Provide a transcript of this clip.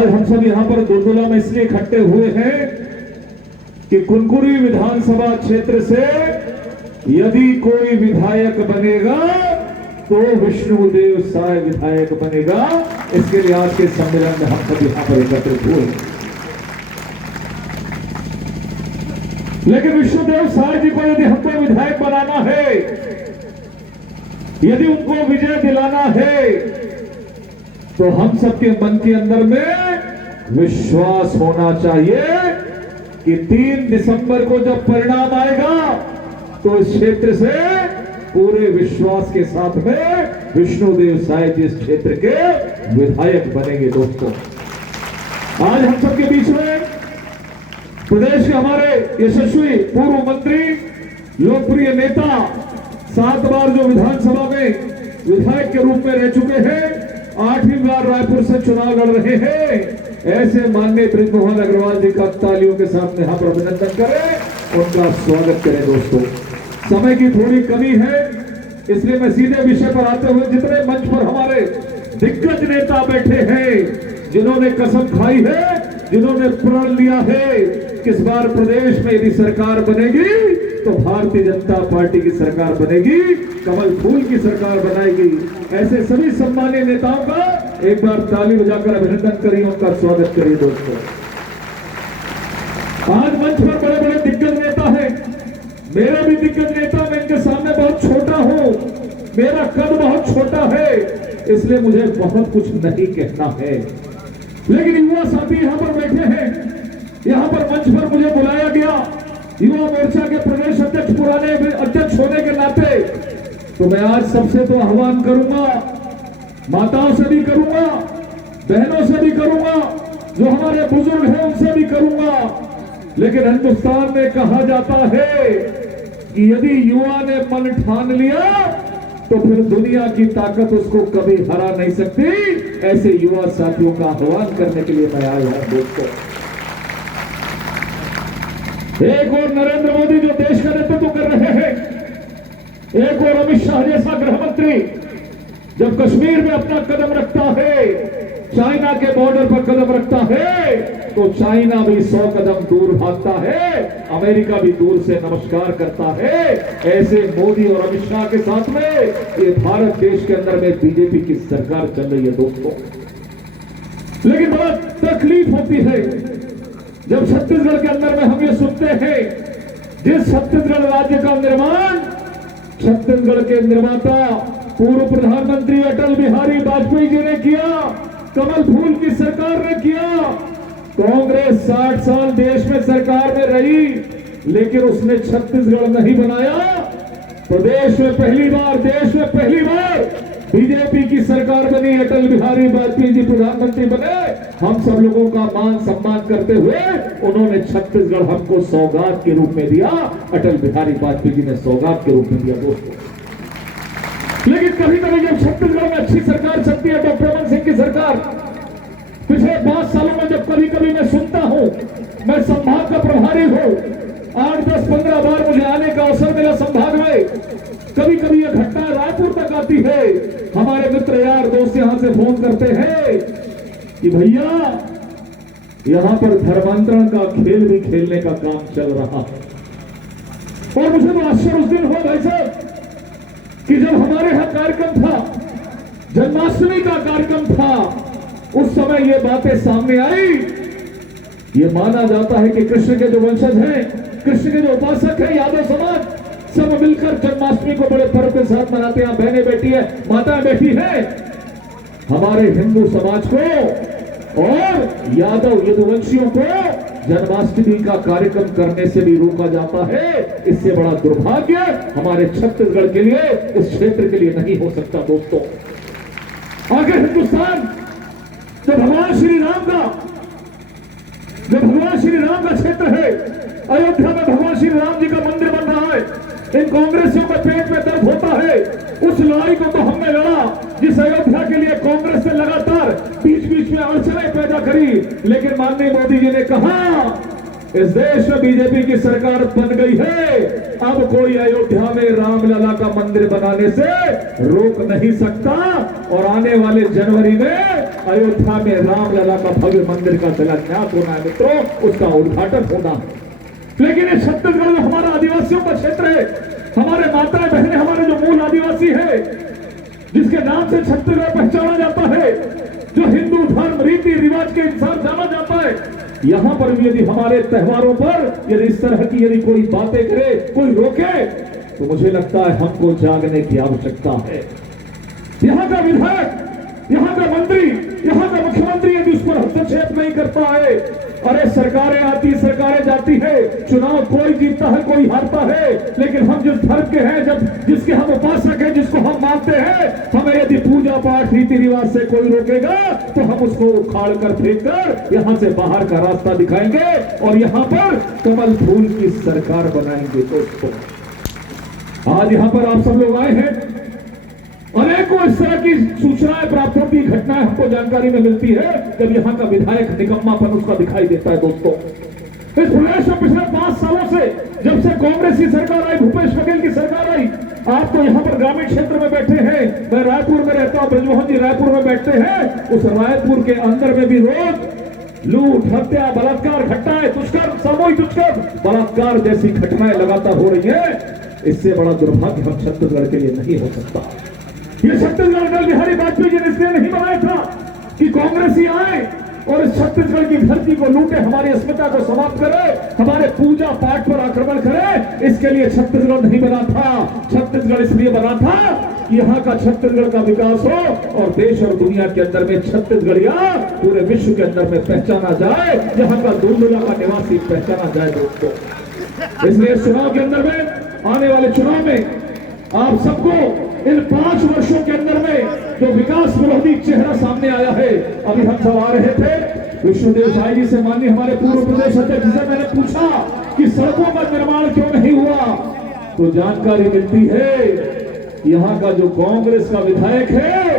आज हम सब यहाँ पर दुलदुला में इसलिए इकट्ठे हुए हैं कि कुनकुरी विधानसभा क्षेत्र से यदि कोई विधायक बनेगा तो विष्णुदेव साय विधायक बनेगा। इसके लिए आज के सम्मेलन में हम सब यहाँ पर एकत्रित हुए। लेकिन विष्णुदेव साय जी को यदि हमको विधायक बनाना है, यदि उनको विजय दिलाना है, तो हम सबके मन के अंदर में विश्वास होना चाहिए कि 3 दिसंबर को जब परिणाम आएगा तो इस क्षेत्र से पूरे विश्वास के साथ में विष्णुदेव साय जी इस क्षेत्र के विधायक बनेंगे। दोस्तों, आज हम सबके बीच में प्रदेश के हमारे यशस्वी पूर्व मंत्री, लोकप्रिय नेता, 7 बार जो विधानसभा में विधायक के रूप में रह चुके हैं, 8वीं बार रायपुर से चुनाव लड़ रहे हैं, ऐसे माननीय बृजमोहन अग्रवाल जी का तालियों के साथ यहाँ पर अभिनंदन करें, उनका स्वागत करें। दोस्तों, समय की थोड़ी कमी है, इसलिए मैं सीधे विषय पर आते हुए, जितने मंच पर हमारे दिग्गज नेता बैठे हैं, जिन्होंने कसम खाई है, जिन्होंने प्रण लिया है कि इस बार प्रदेश में यदि सरकार बनेगी तो भारतीय जनता पार्टी की सरकार बनेगी, कमल फूल की सरकार बनाएगी, ऐसे सभी सम्मानीय नेताओं का एक बार ताली बजाकर अभिनंदन करिए, उनका स्वागत करिए। दोस्तों, आज मंच पर बड़े बड़े दिग्गज नेता हैं, मेरे भी दिग्गज नेता, मैं इनके सामने बहुत छोटा हूं, मेरा कद बहुत छोटा है, इसलिए मुझे बहुत कुछ नहीं कहना है। लेकिन युवा साथी यहाँ पर बैठे हैं, यहाँ पर मंच पर मुझे बुलाया गया युवा मोर्चा के प्रदेश अध्यक्ष, पुराने अध्यक्ष होने के नाते, तो मैं आज सबसे तो आह्वान करूंगा, माताओं से भी करूंगा, बहनों से भी करूंगा, जो हमारे बुजुर्ग हैं उनसे भी करूंगा। लेकिन हिंदुस्तान में कहा जाता है कि यदि युवा ने मन ठान लिया तो फिर दुनिया की ताकत उसको कभी हरा नहीं सकती। ऐसे युवा साथियों का आह्वान करने के लिए मैं आया हूं। दोस्तों, एक और नरेंद्र मोदी जो देश का नेतृत्व कर रहे हैं, एक और अमित शाह जैसा गृह मंत्री जब कश्मीर में अपना कदम रखता है, चाइना के बॉर्डर पर कदम रखता है, तो चाइना भी 100 कदम दूर भागता है, अमेरिका भी दूर से नमस्कार करता है। ऐसे मोदी और अमित शाह के साथ में ये भारत देश के अंदर में बीजेपी की सरकार चल रही है। दोस्तों, लेकिन बड़ा तकलीफ होती है जब छत्तीसगढ़ के अंदर में हम ये सुनते हैं, जिस छत्तीसगढ़ राज्य का निर्माण छत्तीसगढ़ के निर्माता पूर्व प्रधानमंत्री अटल बिहारी वाजपेयी जी ने किया, कमल फूल की सरकार ने किया। कांग्रेस 60 साल देश में सरकार में रही, लेकिन उसने छत्तीसगढ़ नहीं बनाया। प्रदेश में पहली बार, देश में पहली बार बीजेपी की सरकार बनी, अटल बिहारी वाजपेयी जी प्रधानमंत्री बने। हम सब लोगों का मान सम्मान करते हुए उन्होंने छत्तीसगढ़ हमको सौगात के रूप में दिया, अटल बिहारी वाजपेयी जी ने सौगात के रूप में दिया। दोस्तों, लेकिन कभी कभी जब छत्तीसगढ़ में अच्छी सरकार चलती है, डॉक्टर रमन सिंह की सरकार, पिछले 5 सालों में जब कभी कभी मैं सुनता हूं, मैं संभाग का प्रभारी हूं, 8, 10, 15 बार मुझे आने का अवसर मिला संभाग में। कभी कभी यह घटना रायपुर तक आती है, हमारे मित्र यार दोस्त यहां से फोन करते हैं कि भैया यहां पर धर्मांतरण का खेल भी खेलने का काम चल रहा है। और मुझे तो आश्चर्य उस दिन हुआ भाई साहब कि जब हमारे यहां कार्यक्रम था, जन्माष्टमी का कार्यक्रम था, उस समय ये बातें सामने आई। ये माना जाता है कि कृष्ण के जो वंशज हैं, कृष्ण के जो उपासक हैं, यादव समाज, सब मिलकर जन्माष्टमी को बड़े पर्व के साथ मनाते हैं। बहनें बैठी है, माताएं बैठी है। हमारे हिंदू समाज को और यादव यदुवंशियों को जन्माष्टमी का कार्यक्रम करने से भी रोका जाता है। इससे बड़ा दुर्भाग्य हमारे छत्तीसगढ़ के लिए, इस क्षेत्र के लिए नहीं हो सकता। दोस्तों, आगे हिंदुस्तान जो भगवान श्री राम का क्षेत्र है, अयोध्या में भगवान श्री राम जी का मंदिर बन रहा है। इन कांग्रेसियों के पेट में दर्द होता है। उस लड़ाई को तो हमने लड़ा जिस अयोध्या के लिए कांग्रेस ने लगातार बीच बीच में अड़चने पैदा करी, लेकिन माननीय मोदी जी ने कहा इस देश में बीजेपी की सरकार बन गई है। अब कोई अयोध्या में रामलला का मंदिर बनाने से रोक नहीं सकता और आने वाले जनवरी में अयोध्या में रामलला का भव्य मंदिर का शिलान्यास होना है मित्रों, उसका उद्घाटन होना है। लेकिन ये छत्तीसगढ़ में हमारा आदिवासियों का क्षेत्र है, हमारे माताएं बहनें, हमारे जो मूल आदिवासी है, जिसके नाम से छत्तीसगढ़ पहचाना जाता है, जो हिंदू धर्म रीति रिवाज के इंसान जाना जाता है, यहां पर भी यदि हमारे त्योहारों पर यदि इस तरह की यदि कोई बातें करे, कोई रोके, तो मुझे लगता है हमको जागने की आवश्यकता है। यहां का विधायक, यहां का मंत्री, यहां का मुख्यमंत्री यदि उस पर हस्तक्षेप नहीं करता है, अरे सरकारें आती सरकारें जाती है, चुनाव कोई जीतता है कोई हारता है, लेकिन हम जिस धर्म के हैं, जब जिसके हम उपासक हैं, जिसको हम मानते हैं, हमें यदि पूजा पाठ रीति रिवाज से कोई रोकेगा तो हम उसको उखाड़ कर फेंक कर यहां से बाहर का रास्ता दिखाएंगे और यहां पर कमल फूल की सरकार बनाएंगे। दोस्तों, आज यहां पर आप सब लोग आए हैं, अनेकों इस तरह की सूचनाएं प्राप्त होती, घटनाएं हमको जानकारी में मिलती है जब यहाँ का विधायक निकम्मापन उसका दिखाई देता है। दोस्तों, इस प्रदेश में पिछले 5 सालों से जब से कांग्रेस की सरकार आई, भूपेश बघेल की सरकार आई, आप तो यहाँ पर ग्रामीण क्षेत्र में बैठे हैं, मैं रायपुर में रहता हूँ, ब्रजमोहन जी रायपुर में बैठते हैं, उस रायपुर के अंदर में भी रोज लूट, हत्या, बलात्कार, घटनाएं, दुष्कर्म, सामूहिक दुष्कर्म, बलात्कार जैसी घटनाएं लगातार हो रही है। इससे बड़ा दुर्भाग्य हम छत्तीसगढ़ के लिए नहीं हो सकता। ये छत्तीसगढ़ अटल बिहारी वाजपेयी जी ने इसलिए नहीं बनाया था कि कांग्रेस ही आए और इस छत्तीसगढ़ की धरती को लूटे, हमारी अस्मिता को समाप्त करे, हमारे पूजा पाठ पर आक्रमण करे। इसके लिए छत्तीसगढ़ नहीं बना था। छत्तीसगढ़ इसलिए बना था कि यहाँ का छत्तीसगढ़ का विकास हो और देश और दुनिया के अंदर में छत्तीसगढ़िया पूरे विश्व के अंदर में पहचाना जाए, यहाँ का दुर्मिला का निवासी पहचाना जाए। दोस्तों, इसलिए चुनाव के अंदर में, आने वाले चुनाव में आप सबको इन 5 वर्षों के अंदर में जो विकास विरोधी चेहरा सामने आया है, अभी हम सब आ रहे थे, विष्णुदेव साई जी से, माननीय हमारे पूर्व प्रदेश अध्यक्ष से मैंने पूछा कि सड़कों का निर्माण क्यों नहीं हुआ, तो जानकारी मिलती है यहाँ का जो कांग्रेस का विधायक है